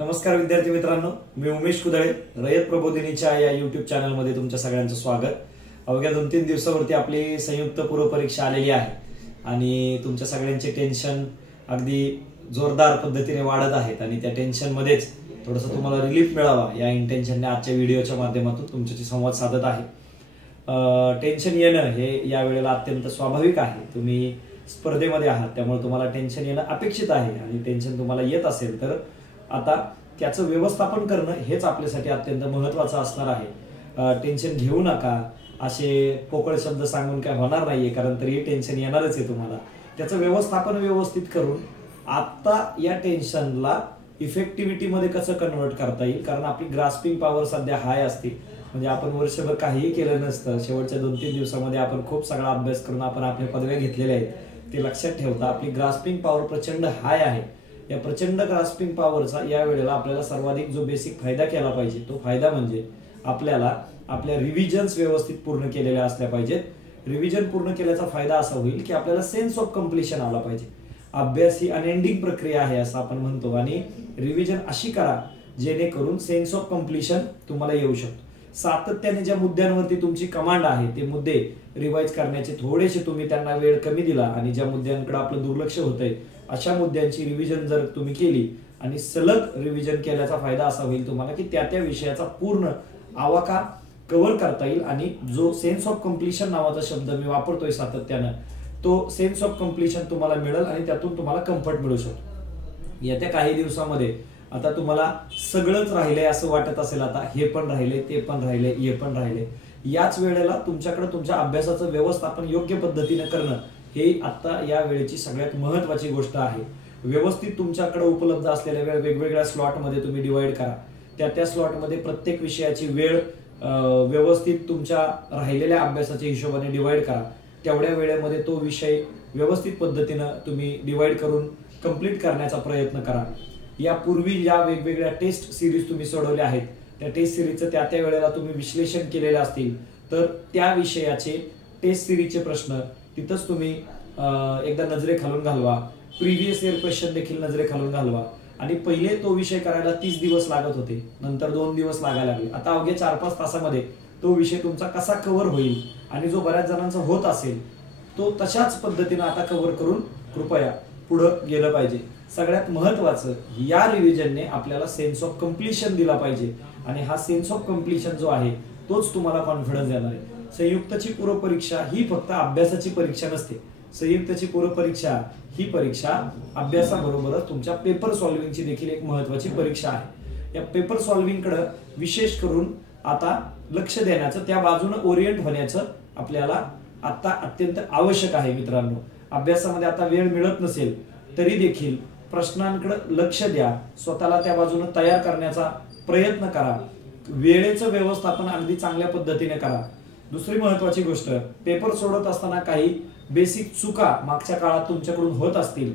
नमस्कार विद्यार्थी मित्रांनो, मी उमेश कुदळे रयत प्रबोधिनीच्या या YouTube चॅनलमध्ये तुमच्या सगळ्यांचं स्वागत। अवघ्या 2-3 दिवसावरती आपली संयुक्त पूर्व परीक्षा आलेली आहे आणि तुमच्या सगळ्यांचे टेन्शन अगदी जोरदार पद्धतीने वाढत आहेत आणि त्या टेन्शन मध्येच थोडंसं तुम्हाला रिलीफ मिळावा या इंटेन्शनने आजच्या व्हिडिओच्या माध्यमातून तुमच्याशी संवाद साधत आहे। टेन्शन येणं हे या वेळेला अत्यंत स्वाभाविक आहे। तुम्ही स्पर्धेमध्ये आहात त्यामुळे तुम्हाला टेन्शन येणं अपेक्षित आहे आणि टेन्शन तुम्हाला येत असेल तर आता त्याचं व्यवस्थापन करणं हेच आपल्यासाठी अत्यंत महत्त्वाचं असणार आहे। टेन्शन घेऊ नका असे पोकळ शब्द सांगून काय होणार नाहीये, कारण तरी टेन्शन येणारच आहे तुम्हाला। त्याचं व्यवस्थापन व्यवस्थित करून आता या टेन्शनला इफेक्टिव्हिटी मध्ये कसं कन्वर्ट करता येईल, कारण आपली ग्रास्पिंग पॉवर सध्या हाय असते। म्हणजे आपण वर्षभर काहीही केलं नसतं, शेवटच्या 2-3 दिवसामध्ये आपण खूप सगळा अभ्यास करून आपण आपल्या पदव्या घेतलेल्या आहेत, ते लक्षात ठेवता आपली ग्रास्पिंग पॉवर प्रचंड हाय आहे। या प्रचंड ग्रास्पिंग पॉवरचा या वेळेला आपल्याला सर्वाधिक जो बेसिक फायदा केला पाहिजे तो फायदा म्हणजे आपल्याला आपल्या रिव्हिजन्स व्यवस्थित पूर्ण केलेल्या असल्या पाहिजेत। रिव्हिजन पूर्ण केल्याचा फायदा असा होईल की आपल्याला सेन्स ऑफ कंप्लीशन आला पाहिजे। अभ्यास ही अनएंडिंग प्रक्रिया आहे असं आपण म्हणतो आणि रिव्हिजन अशी करा जेणेकरून सेन्स ऑफ कंप्लीशन तुम्हाला येऊ शकतो। सातत्याने ज्या मुद्द्यांवरती तुमची कमांड आहे ते मुद्दे रिवाइज करण्याचे थोडेसे तुम्ही त्यांना वेळ कमी दिला आणि ज्या मुद्द्यांकडे आपलं दुर्लक्ष होतंय अशा मुद्द्यांची रिव्हिजन जर तुम्ही केली आणि सलग रिव्हिजन केल्याचा फायदा असा होईल तुम्हाला की त्या विषयाचा पूर्ण आवाका कव्हर करता येईल आणि जो सेन्स ऑफ कंप्लीशन नावाचा शब्द मी वापरतोय सातत्यानं तो सेन्स ऑफ कंप्लीशन तुम्हाला मिळेल आणि त्यातून तुम्हाला कम्फर्ट मिळू शकतो। येत्या काही दिवसामध्ये आता तुम्हाला सगळंच राहिलंय असं वाटत असेल, आता हे पण राहिले ते पण राहिले हे पण राहिले, याच वेळेला तुमच्याकडे तुमच्या अभ्यासाचं व्यवस्थापन योग्य पद्धतीने करणं हे आता या वेळेची सगळ्यात महत्त्वाची गोष्ट आहे। व्यवस्थित तुमच्याकडे उपलब्ध असलेल्या वेळ वेगवेगळ्या स्लॉट मध्ये तुम्ही डिवाइड करा। त्या स्लॉट मध्ये प्रत्येक विषयाची वेळ व्यवस्थित तुमच्या राहिलेल्या अभ्यासाच्या हिशोबाने डिवाइड करा। तेवढ्या वेळेमध्ये तो विषय व्यवस्थित पद्धतीने तुम्ही डिवाइड करून कंप्लीट करण्याचा प्रयत्न करा। यापूर्वी ज्या वेगवेगळ्या टेस्ट सिरीज तुम्ही सोडवल्या आहेत त्या टेस्ट सिरीजचं त्या वेळेला तुम्ही विश्लेषण केलेलं असतील तर त्या विषयाचे टेस्ट सिरीजचे प्रश्न तिथंच तुम्ही एकदा नजरेखालून घालवा। प्रिव्हियस इयर क्वेश्चन देखील नजरेखालून घालवा आणि पहिले तो विषय करायला 30 दिवस लागत होते, नंतर 2 दिवस लागायला लागले। आता अवघ्या 4-5 तासामध्ये तो विषय तुमचा कसा कव्हर होईल आणि जो बऱ्याच जणांचा होत असेल तो तशाच पद्धतीने आता कव्हर करून कृपया पुढे गेलं पाहिजे। सगळ्यात महत्त्वाचं या रिव्हिजनने आपल्याला सेन्स ऑफ कंप्लीशन दिला पाहिजे आणि हा सेन्स ऑफ कंप्लीशन जो आहे तोच तुम्हाला कॉन्फिडन्स देणार आहे। संयुक्तची पूर्व परीक्षा ही फक्त अभ्यासाची परीक्षा नसते। संयुक्तची पूर्व परीक्षा ही परीक्षा अभ्यासाबरोबरच तुमच्या पेपर सॉल्व्हिंगची देखील एक महत्त्वाची परीक्षा आहे। या पेपर सॉल्व्हिंगकडे विशेष करून आता लक्ष देण्याचं, त्या बाजूने ओरिएंट होण्याचं आपल्याला आता अत्यंत आवश्यक आहे। मित्रांनो, अभ्यासामध्ये आता वेळ मिळत नसेल तरी देखील प्रश्नांकडे लक्ष द्या, स्वतःला त्या बाजूने तयार करण्याचा प्रयत्न करा, वेळेचं व्यवस्थापन अगदी चांगल्या पद्धतीने करा। दुसरी महत्त्वाची गोष्ट, पेपर सोडत असताना काही बेसिक चुका मागच्या काळात तुमच्याकडून होत असतील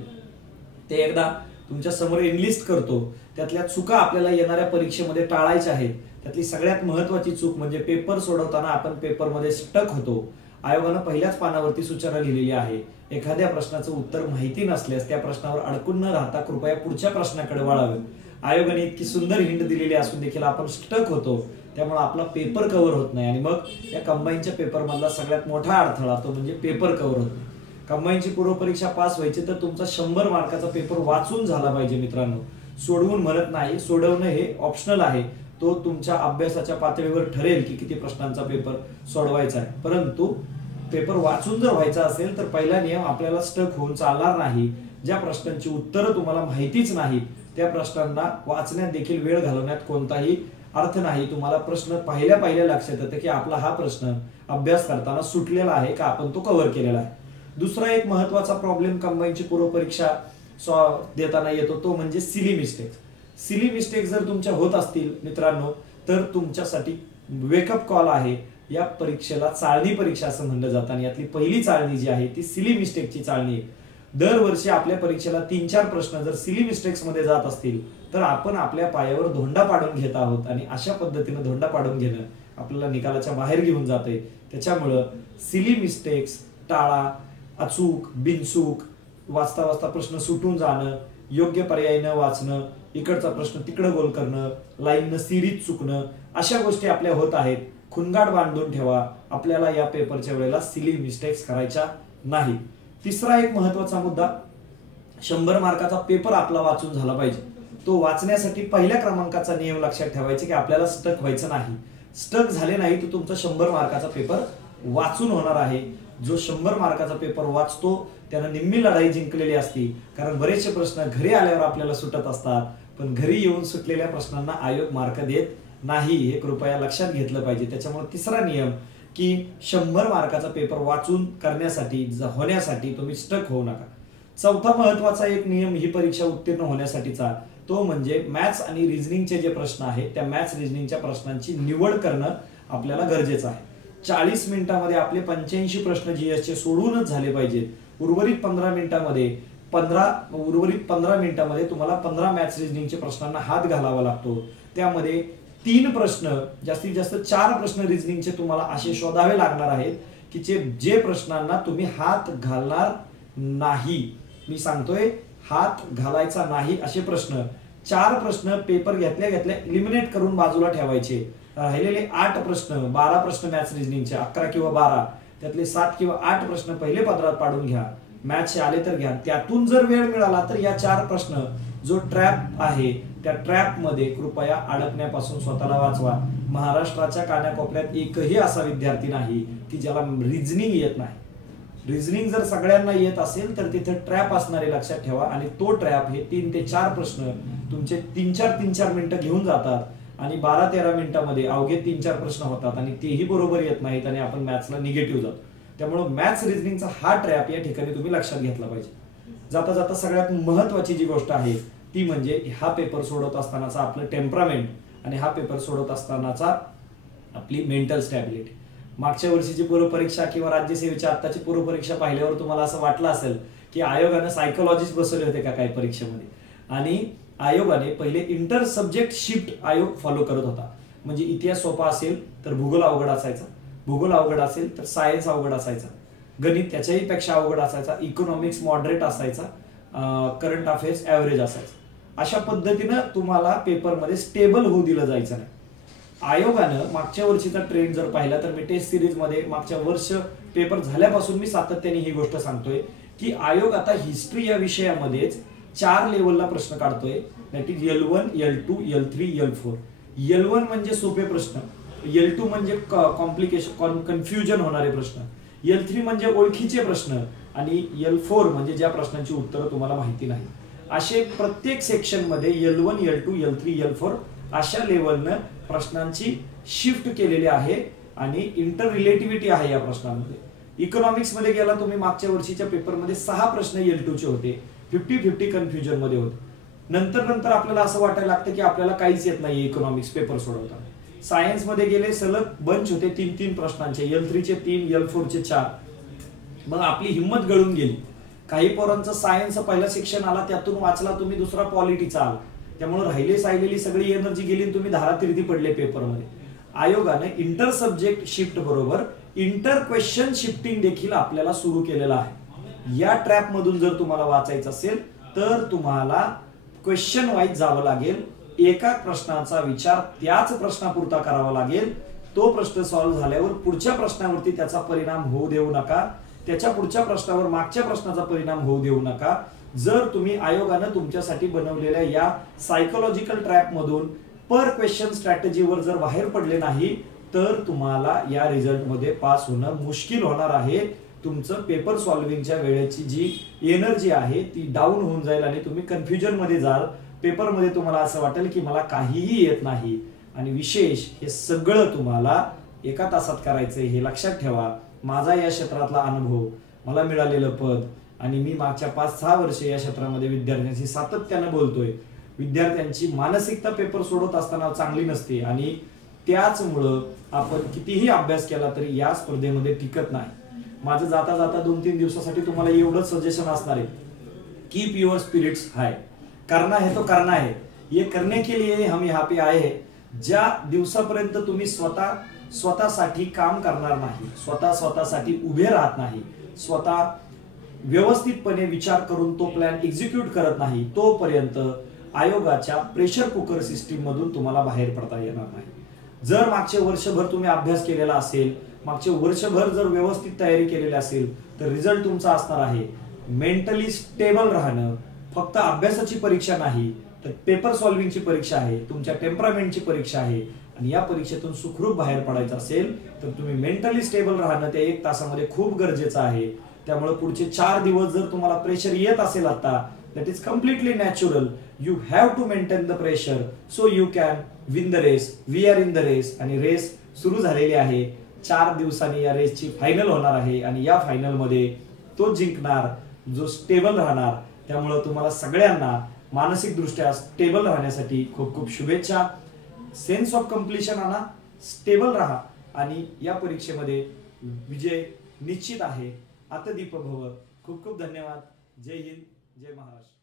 ते एकदा तुमच्या समोर एनलिस्ट करतो। त्यातल्या चुका आपल्याला येणाऱ्या परीक्षेमध्ये टाळायच्या आहेत। त्यातली सगळ्यात महत्त्वाची चूक म्हणजे पेपर सोडवताना आपण पेपरमध्ये स्टक होतो। आयोगानं पहिल्याच पानावरती सूचना लिहिलेली आहे, एखाद्या प्रश्नाचं उत्तर माहिती नसल्यास त्या प्रश्नावर अडकून न राहता कृपया पुढच्या प्रश्नाकडे वळावे। आयोगाने इतकी सुंदर हिंट दिलेली असून देखील आपण स्टक होतो, त्यामुळे आपला पेपर कव्हर होत नाही आणि मग या कंबाईनच्या पेपर मधला सगळ्यात मोठा अडथळा तो म्हणजे पेपर कव्हर होत नाही। कंबाईनची पूर्व परीक्षा पास व्हायची तर तुमचा 100 मार्काचा पेपर वाचून झाला पाहिजे। मित्रांनो, सोडवून म्हणत नाही, सोडवणं हे ऑप्शनल आहे, तो तुमच्या अभ्यासाच्या पातळीवर ठरेल की किती प्रश्नांचा पेपर सोडवायचा आहे, परंतु पेपर वाचून जर व्हायचा असेल तर पहिला नियम आपल्याला स्टक होऊन चालणार नाही। ज्या प्रश्नांची उत्तरं तुम्हाला माहितीच नाही त्या प्रश्नांना वाचण्यात देखील वेळ घालवण्यात कोणताही अर्थ नाही। तुम्हाला प्रश्न पहिल्या लक्षात येतं की आपला हा प्रश्न अभ्यास करताना सुटलेला आहे का आपण तो कव्हर केलेला आहे। दुसरा एक महत्त्वाचा प्रॉब्लेम कंबाईनची पूर्व परीक्षा देताना येतो तो म्हणजे सिली मिस्टेक्स। सिली मिस्टेक्स जर तुमच्या होत असतील मित्रांनो तर तुमच्यासाठी वेकअप कॉल आहे। या परीक्षेला चाळणी परीक्षा असं म्हणलं जातं आणि यातली पहिली चाळणी जी आहे ती सिली मिस्टेकची चाळणी आहे। दरवर्षी आपल्या परीक्षेला 3-4 प्रश्न जर सिली मिस्टेक्स मध्ये जात असतील तर आपण आपल्या पायावर धोंडा पाडून घेत आहोत आणि अशा पद्धतीने धोंडा पाडून घेणं आपल्याला निकालाच्या बाहेर घेऊन जाते। त्याच्यामुळे सिली मिस्टेक्स टाळा, अचूक बिनचूक वाचता वाचता प्रश्न सुटून जाणं, योग्य पर्याय न वाचणं, इकडचा प्रश्न तिकडं गोल करणं, लाईननं सिरीज चुकणं, अशा गोष्टी आपल्या होत आहेत. खुणगाट बांधून ठेवा, आपल्याला या पेपरच्या वेळेला सिली मिस्टेक्स करायच्या नाही. तिसरा एक महत्वाचा मुद्दा, 100 मार्काचा पेपर आपला वाचून झाला पाहिजे. तो वाचण्यासाठी पहिल्या क्रमांकाचा नियम लक्षात ठेवायचा की आपल्याला स्टक व्हायचं नाही. स्टक झाले नाही तर तुमचा 100 मार्काचा पेपर वाचून होणार आहे. जो 100 मार्काचा पेपर वाचतो त्यानं निम्मी लढाई जिंकलेली असती. कारण बरेचसे प्रश्न घरी आल्यावर आपल्याला सुटत असतात, पण घरी येऊन सुटलेल्या प्रश्नांना आयोग मार्क देत नाही. हे कृपया लक्षात घेतलं पाहिजे. त्याच्यामुळे तिसरा नियम की 100 मार्काचा पेपर वाचून करण्यासाठी होण्यासाठी तुम्ही स्टक होऊ नका. चौथा महत्वाचा एक नियम ही परीक्षा उत्तीर्ण होण्यासाठीचा, तो म्हणजे मॅथ्स आणि रिझनिंगचे जे प्रश्न आहेत त्या मॅथ्स रिझनिंगच्या प्रश्नांची निवड करणं आपल्याला गरजेचं आहे. 40 मिनिटांमध्ये आपले 85 प्रश्न जीएसचे सोडूनच झाले पाहिजेत. उर्वरित 15 मिनिटांमध्ये तुम्हाला 15 मॅथ्स रिझनिंगच्या प्रश्नांना हात घालावा लागतो. त्यामध्ये 3 प्रश्न, जास्तीत जास्त 4 प्रश्न रिझनिंगचे तुम्हाला असे शोधावे लागणार आहेत की जे प्रश्नांना तुम्ही हात घालणार नाही. मी सांगतोय हात घालायचा नाही असे प्रश्न. 4 प्रश्न पेपर घेतल्या एलिमिनेट करून बाजूला ठेवायचे. राहिलेले 8 प्रश्न, 12 प्रश्न मॅथ्स रिझनिंगचे, 11 किंवा 12 त्यातले 7 किंवा 8 प्रश्न पहिले पदरात पाडून घ्या. मॅथ्सचे आले तर घ्या. त्यातून जर वेळ मिळाला तर या 4 प्रश्न जो ट्रॅप आहे त्या ट्रॅप मध्ये कृपया अडकण्यापासून स्वतःला वाचवा. महाराष्ट्राच्या कानाकोपऱ्यात एकही असा विद्यार्थी नाही की ज्याला रिझनिंग येत नाही. रिझनिंग जर सगळ्यांना येत असेल तर तिथे ट्रॅप असणारे लक्षात ठेवा. आणि तो ट्रॅप हे 3 ते 4 प्रश्न तुमचे 3-4 मिनिटं घेऊन जातात आणि 12-13 मिनिटांमध्ये अवघे 3-4 प्रश्न होतात आणि तेही बरोबर येत नाहीत आणि आपण मॅथ्सला निगेटिव्ह जातो. त्यामुळे मॅथ्स रिझनिंगचा हा ट्रॅप या ठिकाणी तुम्ही लक्षात घेतला पाहिजे. जाता जाता सगळ्यात महत्वाची जी गोष्ट आहे ती म्हणजे हा पेपर सोडवत असतानाचा आपलं टेम्परामेंट आणि हा पेपर सोडवत असतानाचा आपली मेंटल स्टॅबिलिटी. मागच्या वर्षीची पूर्वपरीक्षा किंवा राज्यसेवेची आत्ताची पूर्वपरीक्षा पाहिल्यावर तुम्हाला असं वाटलं असेल की आयोगाने सायकोलॉजिस्ट बसवले होते का काही परीक्षेमध्ये. आणि आयोगाने पहिले इंटर सब्जेक्ट शिफ्ट आयोग फॉलो करत होता. म्हणजे इतिहास सोपा असेल तर भूगोल अवघड असायचा, भूगोल अवघड असेल तर सायन्स अवघड असायचा, गणित त्याच्याही पेक्षा अवघड असायचा, इकॉनॉमिक्स मॉडरेट असायचा, करंट अफेअर्स ऍव्हरेज असायचा. अशा पद्धतीनं तुम्हाला पेपरमध्ये स्टेबल होऊ दिलं जायचं नाही. आयोगानं मागच्या वर्षीचा ट्रेंड जर पाहिला तर मी टेस्ट सिरीज मध्ये मागच्या वर्ष पेपर झाल्यापासून मी सातत्याने ही गोष्ट सांगतोय की आयोग आता हिस्ट्री या विषयामध्येच 4 लेवलला प्रश्न काढतोय. That is L1, L2, L3, L4. L1 म्हणजे सोपे प्रश्न, L2 म्हणजे कॉम्प्लिकेशन कन्फ्युजन होणारे प्रश्न, L3 म्हणजे ओळखीचे प्रश्न आणि L4 म्हणजे ज्या प्रश्नांची उत्तरं तुम्हाला माहिती नाही. असे प्रत्येक सेक्शन मध्ये L1, L2, L3, L4 अशा लेवलनं प्रश्नांची शिफ्ट केलेली आहे आणि इंटर रिलेटिव्हिटी आहे या प्रश्नांमध्ये. इकॉनॉमिक्स मध्ये गेला तुम्ही मागच्या वर्षीच्या पेपरमध्ये 6 प्रश्न L2 चे होते, 50-50 कन्फ्युजन मध्ये होते. नंतर आपल्याला असं वाटायला लागतं की आपल्याला काहीच येत नाही इकॉनॉमिक्स पेपर सोडवताना. सायन्स मध्ये गेले सलग बंच होते 3-3 प्रश्नांचे, L3 चे 3, L4 चे 4. मग आपली हिंमत गळून गेली. काही पोरांचं सायन्स पहिला सेक्शन आला त्यातून वाचला तुम्ही, दुसरा पॉलिटीचा आला, त्यामुळे राहिलेली सगळी एनर्जी गेली, तुम्ही धारातीर्थी पडले पेपरमध्ये. आयोगाने इंटर सब्जेक्ट शिफ्ट बरोबर इंटर क्वेश्चन शिफ्टिंग देखील आपल्याला सुरू केलेलं आहे. या ट्रॅप मधून जर तुम्हाला वाचायचं असेल तर तुम्हाला क्वेश्चन वाईज जावं लागेल. एका प्रश्नाचा विचार त्याच प्रश्नापुरता करावा लागेल. तो प्रश्न सॉल्व्ह झाल्यावर पुढच्या प्रश्नावरती त्याचा परिणाम होऊ देऊ नका, त्याच्या पुढच्या प्रश्नावर मागच्या प्रश्नाचा परिणाम होऊ देऊ नका. जर तुम्ही आयोगानं तुमच्यासाठी बनवलेल्या या सायकोलॉजिकल ट्रॅप मधून पर क्वेश्चन स्ट्रॅटेजीवर जर बाहेर पडले नाही तर तुम्हाला या रिझल्ट मध्ये पास होणं मुश्किल होणार आहे. तुमचं पेपर सॉल्व्हिंगच्या वेळेची जी एनर्जी आहे ती डाऊन होऊन जाईल आणि तुम्ही कन्फ्युजन मध्ये जाल. पेपरमध्ये तुम्हाला असं वाटेल की मला काहीही येत नाही. आणि विशेष हे सगळं तुम्हाला एका तासात करायचंय हे लक्षात ठेवा. माझा या क्षेत्रातला अनुभव, मला मिळालेलं पद आणि मी मागच्या 5-6 वर्षे या क्षेत्रामध्ये विद्यार्थ्यांशी सातत्यानं बोलतोय. विद्यार्थ्यांची मानसिकता पेपर सोडवत असताना चांगली नसते आणि त्याचमुळं आपण कितीही अभ्यास केला तरी या स्पर्धेमध्ये टिकत नाही. माझं जाता जाता 2-3 दिवसासाठी तुम्हाला एवढंच सजेशन असणार आहे, कीप युअर स्पिरिट्स हाय. करना है तो करना है, ये करने के लिए हम यहाँ पे आए हैं. ज्या दिवसापर्यंत तुम्ही स्वतःसाठी काम करणार नाही, स्वतःसाठी उभे राहत नाही, स्वतः व्यवस्थितपणे विचार करून तो प्लॅन एक्झिक्यूट करत नाही, तोपर्यंत आयोगाच्या प्रेशर कुकर सिस्टीम मधून तुम्हाला बाहेर पडता येणार नाही। जर मागचे वर्षभर तुम्ही अभ्यास केलेला असेल, मागचे वर्षभर जर व्यवस्थित तयारी केलेली असेल, तर रिझल्ट तुमचा असणार आहे मेंटली स्टेबल राहणं। फक्त अभ्यासाची परीक्षा नाही, तर पेपर सॉल्व्हिंगची परीक्षा आहे, तुमच्या टेम्परामेंटची परीक्षा आहे। आणि या परीक्षेतून सुखरूप बाहेर पडायचं असेल तर तुम्ही मेंटली स्टेबल राहणं ते 1 तासामध्ये खूप गरजेचं आहे। त्यामुळे पुढचे 4 दिवस जर तुम्हाला प्रेशर येत असेल आता, that is completely natural. You have to maintain the pressure so you can win the race. We are in the race आणि रेस सुरू झालेली आहे। 4 दिवसांनी या रेसची फायनल होणार आहे आणि या फायनल मध्ये तो जिंकणार जो स्टेबल राहणार। त्यामुळे तुम्हाला सगळ्यांना मानसिक दृष्ट्या स्टेबल राहण्यासाठी खूप खूप शुभेच्छा। सेन्स ऑफ कम्प्लिशन आणा, स्टेबल राहा आणि या परीक्षेमध्ये विजय निश्चित आहे। आतदीप भव। खूप खूप धन्यवाद। जय हिंद, जय महाराष्ट्र।